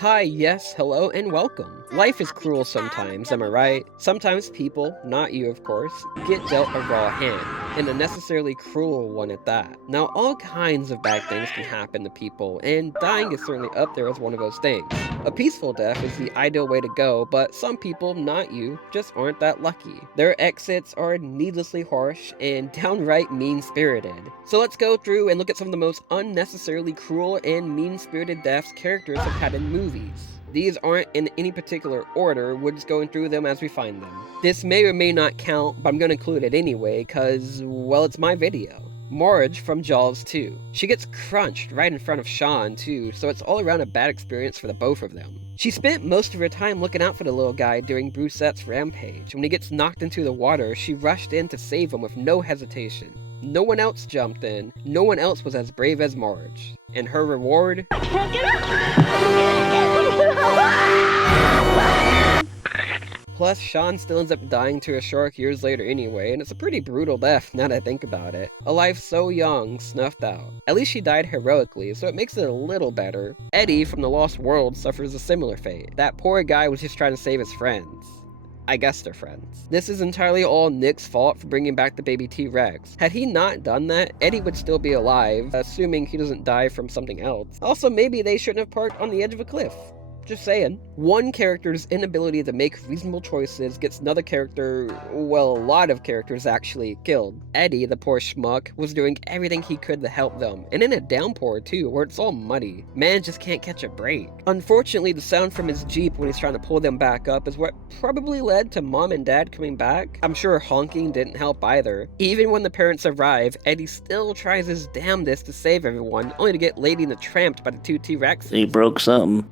Hi, yes, hello, and welcome. Life is cruel sometimes, am I right? Sometimes people, not you of course, get dealt a raw hand, and a necessarily cruel one at that. Now, all kinds of bad things can happen to people, and dying is certainly up there as one of those things. A peaceful death is the ideal way to go, but some people, not you, just aren't that lucky. Their exits are needlessly harsh and downright mean-spirited. So let's go through and look at some of the most unnecessarily cruel and mean-spirited deaths characters have had in movies. These aren't in any particular order, we're just going through them as we find them. This may or may not count, but I'm gonna include it anyway, cause, well, it's my video. Marge from Jaws 2. She gets crunched right in front of Sean too, so it's all around a bad experience for the both of them. She spent most of her time looking out for the little guy during Brucette's rampage. When he gets knocked into the water, she rushed in to save him with no hesitation. No one else jumped in, no one else was as brave as Marge. And her reward? Plus, Sean still ends up dying to a shark years later anyway, and it's a pretty brutal death now that I think about it. A life so young, snuffed out. At least she died heroically, so it makes it a little better. Eddie from the Lost World suffers a similar fate. That poor guy was just trying to save his friends. I guess they're friends. This is entirely all Nick's fault for bringing back the baby T-Rex. Had he not done that, Eddie would still be alive, assuming he doesn't die from something else. Also, maybe they shouldn't have parked on the edge of a cliff. Just saying. One character's inability to make reasonable choices gets another character, well, a lot of characters actually, killed. Eddie, the poor schmuck, was doing everything he could to help them, and in a downpour too, where it's all muddy. Man just can't catch a break. Unfortunately, the sound from his Jeep when he's trying to pull them back up is what probably led to Mom and Dad coming back. I'm sure honking didn't help either. Even when the parents arrive, Eddie still tries his damnedest to save everyone, only to get Lady in the tramped by the two T-Rexes. He broke something.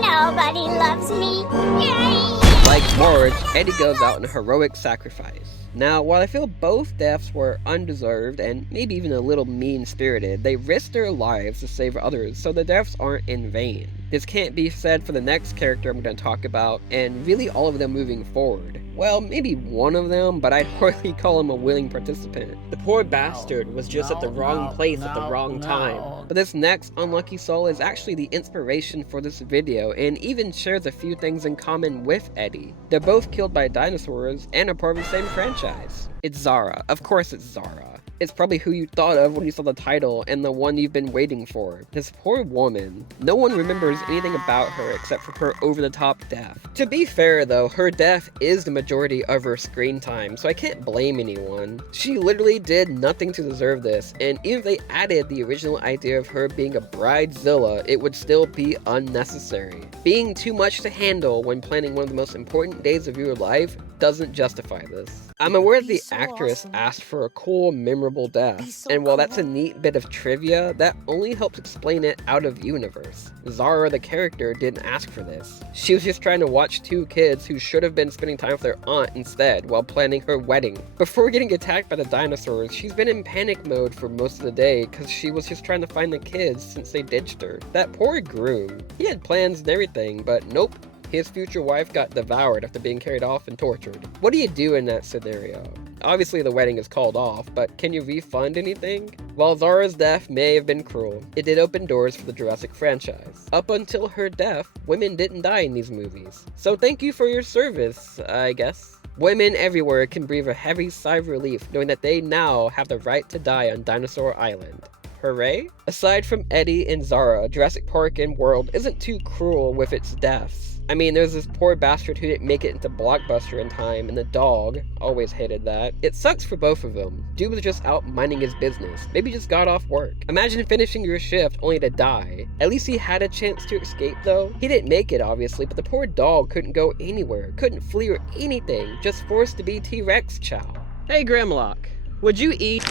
Nobody loves me. Yay! Like Marge, Eddie goes out in a heroic sacrifice. Now, while I feel both deaths were undeserved and maybe even a little mean-spirited, they risked their lives to save others, so the deaths aren't in vain. This can't be said for the next character I'm going to talk about, and really all of them moving forward. Well, maybe one of them, but I'd hardly call him a willing participant. The poor bastard was just at the wrong place at the wrong time. But this next unlucky soul is actually the inspiration for this video, and even shares a few things in common with Eddie. They're both killed by dinosaurs, and are part of the same franchise. It's Zara. Of course it's Zara. It's probably who you thought of when you saw the title and the one you've been waiting for. This poor woman. No one remembers anything about her except for her over-the-top death. To be fair though, her death is the majority of her screen time, so I can't blame anyone. She literally did nothing to deserve this, and even if they added the original idea of her being a bridezilla, it would still be unnecessary. Being too much to handle when planning one of the most important days of your life doesn't justify this. I'm aware that the actress asked for a cool, memorable death, and while that's a neat bit of trivia, that only helps explain it out of universe. Zara, the character, didn't ask for this. She was just trying to watch two kids who should have been spending time with their aunt instead while planning her wedding. Before getting attacked by the dinosaurs, she's been in panic mode for most of the day because she was just trying to find the kids since they ditched her. That poor groom. He had plans and everything, but nope. His future wife got devoured after being carried off and tortured. What do you do in that scenario? Obviously the wedding is called off, but can you refund anything? While Zara's death may have been cruel, it did open doors for the Jurassic franchise. Up until her death, women didn't die in these movies. So thank you for your service, I guess. Women everywhere can breathe a heavy sigh of relief knowing that they now have the right to die on Dinosaur Island. Hooray? Aside from Eddie and Zara, Jurassic Park and World isn't too cruel with its deaths. I mean, there's this poor bastard who didn't make it into Blockbuster in time, and the dog, always hated that. It sucks for both of them. Dude was just out minding his business. Maybe just got off work. Imagine finishing your shift only to die. At least he had a chance to escape though. He didn't make it obviously, but the poor dog couldn't go anywhere, couldn't flee or anything, just forced to be T-Rex chow. Hey Grimlock, would you eat?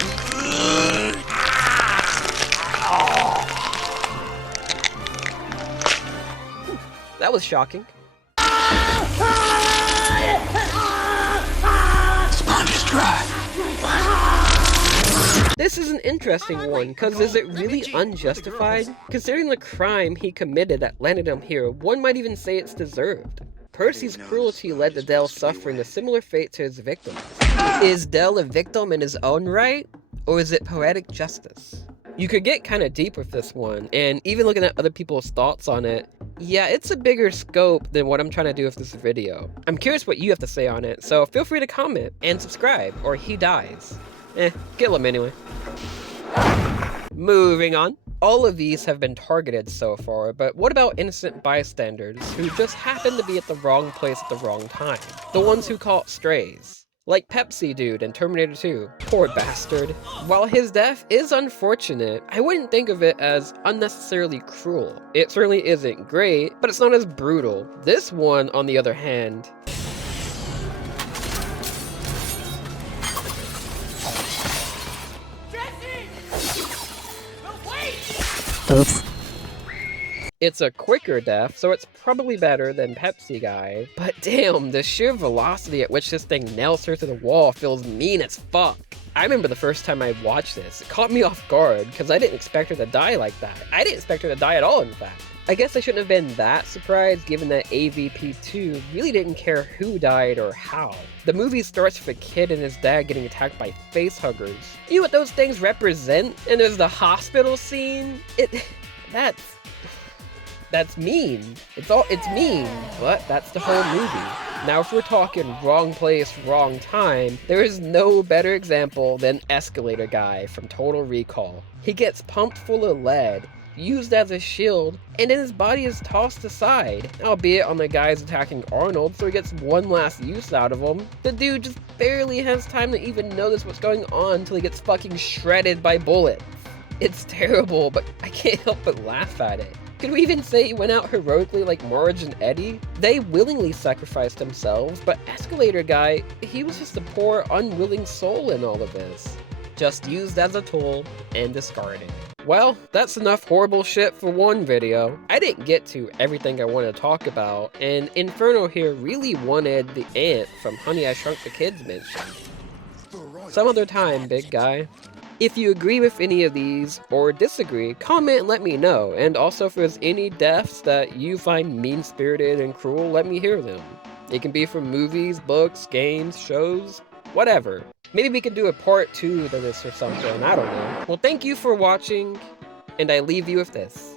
That was shocking. Sponge is dry. This is an interesting one, cause is it really unjustified? Considering the crime he committed that landed him here, one might even say it's deserved. Percy's cruelty led to Dell suffering a similar fate to his victims. Is Dell a victim in his own right? Or is it poetic justice? You could get kind of deep with this one, and even looking at other people's thoughts on it, yeah, it's a bigger scope than what I'm trying to do with this video. I'm curious what you have to say on it, so feel free to comment and subscribe, or he dies. Kill him anyway. Moving on. All of these have been targeted so far, but what about innocent bystanders who just happen to be at the wrong place at the wrong time? The ones who caught strays. Like Pepsi Dude in Terminator 2. Poor bastard. While his death is unfortunate, I wouldn't think of it as unnecessarily cruel. It certainly isn't great, but it's not as brutal. This one, on the other hand, Oops. it's a quicker death, so it's probably better than Pepsi Guy. But damn, the sheer velocity at which this thing nails her to the wall feels mean as fuck. I remember the first time I watched this, it caught me off guard, because I didn't expect her to die like that. I didn't expect her to die at all, in fact. I guess I shouldn't have been that surprised, given that AVP2 really didn't care who died or how. The movie starts with a kid and his dad getting attacked by facehuggers. You know what those things represent? And there's the hospital scene? That's mean. It's mean, but that's the whole movie. Now, if we're talking wrong place, wrong time, there is no better example than Escalator Guy from Total Recall. He gets pumped full of lead, used as a shield, and then his body is tossed aside, albeit on the guys attacking Arnold, so he gets one last use out of him. The dude just barely has time to even notice what's going on until he gets fucking shredded by bullets. It's terrible, but I can't help but laugh at it. Could we even say he went out heroically like Marge and Eddie? They willingly sacrificed themselves, but Escalator Guy, he was just a poor, unwilling soul in all of this. Just used as a tool and discarded. Well, that's enough horrible shit for one video. I didn't get to everything I wanted to talk about, and Inferno here really wanted the ant from Honey, I Shrunk the Kids mentioned. Some other time, big guy. If you agree with any of these, or disagree, comment and let me know, and also if there's any deaths that you find mean-spirited and cruel, let me hear them. It can be from movies, books, games, shows, whatever. Maybe we could do a part 2 to this or something, I don't know. Well, thank you for watching, and I leave you with this.